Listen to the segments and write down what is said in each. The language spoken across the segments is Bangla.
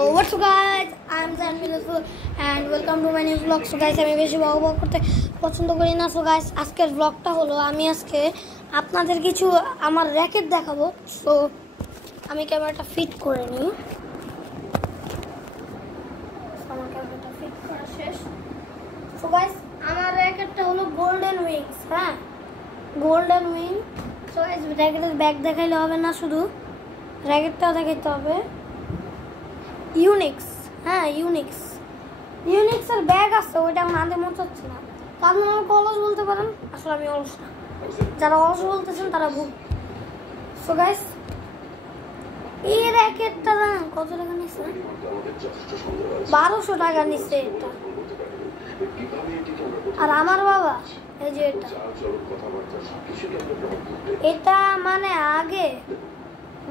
So what's up guys, I'm Zanmil and welcome to my new vlog. So guys, আমি বেশি বক করতে পছন্দ করি না। So guys, আজকের vlogটা হলো আমি আজকে আপনাদের কিছু আমার র‍্যাকেট দেখাবো। So আমি ক্যামেরাটা ফিট করে নিই। আমার ক্যামেরাটা ফিট করা শেষ। So guys, আমার র‍্যাকেটটা হলো গোল্ডেন উইংস, হ্যাঁ গোল্ডেন উইং। So guys, র‍্যাকেটের ব্যাগ দেখাইলে হবে না, শুধু র‍্যাকেটটাও দেখাইতে হবে। ইউনিক্স, হ্যাঁ ইউনিক্সের ব্যাগ আছে, ওইটা আমার আনতে মন চাচ্ছে না। তো আপনি আমাকে অলস বলতে পারেন, আসলে আমি অলস না। যারা অলস বলতেছেন তারা ভুল। সো গাইস, এই র্যাকেটটা জানেন কত টাকা নিচ্ছে? 1200 টাকা নিচ্ছে এটা। আর আমার বাবা এই যে এটা মানে আগে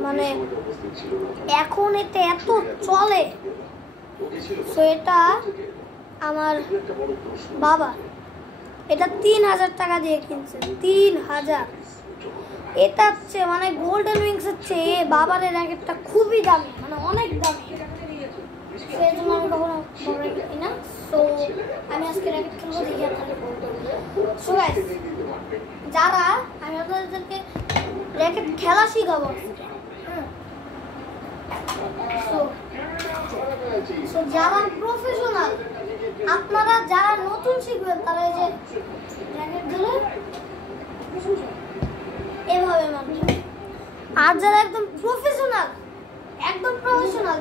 মানে এখন এটা এত চলে। সো এটা আমার বাবা, এটা 3000 টাকা দিয়ে কিনছে, 3000। এটা হচ্ছে মানে গোল্ডেন উইংস হচ্ছে বাবার র্যাকেটটা খুবই দামি, মানে অনেক দামি, সেই জন্য আমি কখনো র্যাকেট কিনি না। সো আমি আজকে র্যাকেট কিনবো, দেখি আপনাদের। সো গাইস, যারা আমি আপনাদেরকে র্যাকেট খেলা শিখাবো। সো যারা প্রফেশনাল, আপনারা যারা নতুন শিখবেন তারা এই যে র্যাকেট ধরে এভাবে মারবেন। আর যারা একদম প্রফেশনাল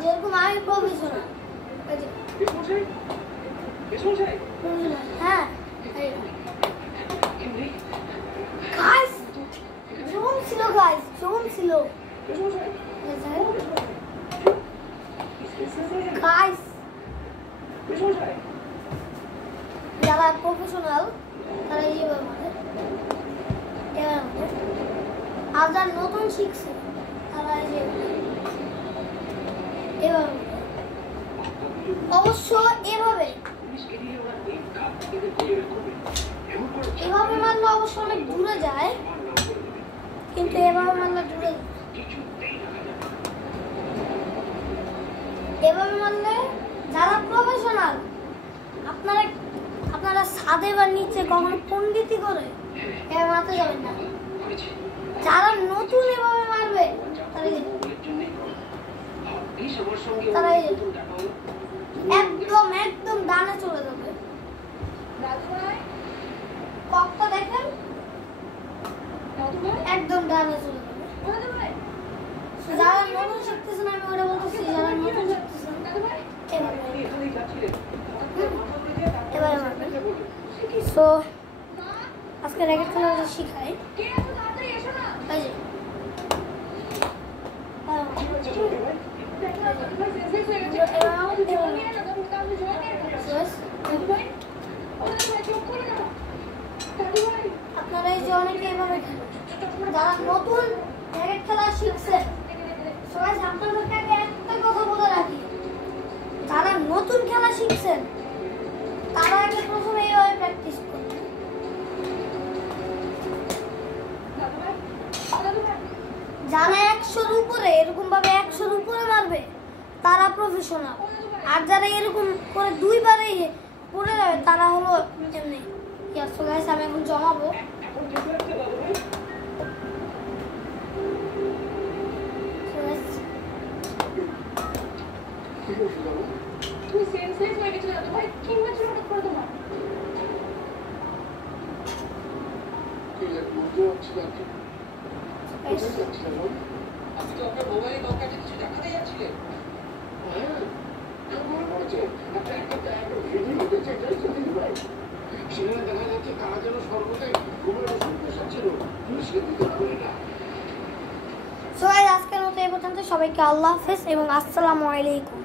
যেরকম আমি প্রফেশনাল, হ্যাঁ গাইস জোন ছিল গাইস, যারা প্রফেশনাল তারা এইভাবে মারে, আর যারা নতুন শিখছে তারা এভাবে অবশ্য এভাবে মারলে অবশ্য অনেক দূরে যায়, কিন্তু এভাবে মারলে দূরে, এভাবে মারলে যারা প্রফেশনাল আপনারা ছাদে বা নিচে কখনো পণ্ডিতি করে এভাবে মারতে যাবেন না। যারা নতুন এভাবে মারবে তারা একদম ডানে চলে যাবে। ককটা দেখেন, একদম ডানে চলে যাবে। যারা নতুন শিখতেছেন, আমি ওটা বলতেছি, যারা নতুন শিখতেছেন এবারে মারবেন। সো আজকে র্যাকেট খেলাটা শিখাই। আপনারা এই যে অনেকে এভাবে খেলেন, যারা নতুন র্যাকেট খেলা শিখছেন। সবাই আপনাদেরকে আগে একটা কথা বলে রাখি, যারা নতুন খেলা শিখছেন তারা আগে প্রথমে এইভাবে প্র্যাকটিস করবেন। যারা 100-র উপরে এরকম ভাবে 100-র উপরে মারবে তারা প্রফেশনাল, আর যারা এরকম করে দুইবারে পড়ে যাবে তারা হলো এমনি। সো গাইস, আমি এখন জমাবো। তুই সেন্সলেস হয়ে গেছিস না ভাই, কি হয়েছিল হঠাৎ করে তোমার? তুই এক মুহূর্তে হচ্ছে না কি? কোথায় যাচ্ছিলেন? আপনি তো আপনার মোবাইলে দরকার কিছু দেখাতে যাচ্ছিলেন। হ্যাঁ, আমার পড়ছে একটা ভিডিও দেখে যাচ্ছিলেন ভাই। সেখানে দেখা যাচ্ছে তারা যেন সর্বদাই ঘুমের ওষুধ মেশাচ্ছিল, পুলিশকে দিতে পারে না। সো আজকের মতো এই পর্যন্ত। সবাইকে আল্লাহ হাফেজ এবং আসসালামু আলাইকুম।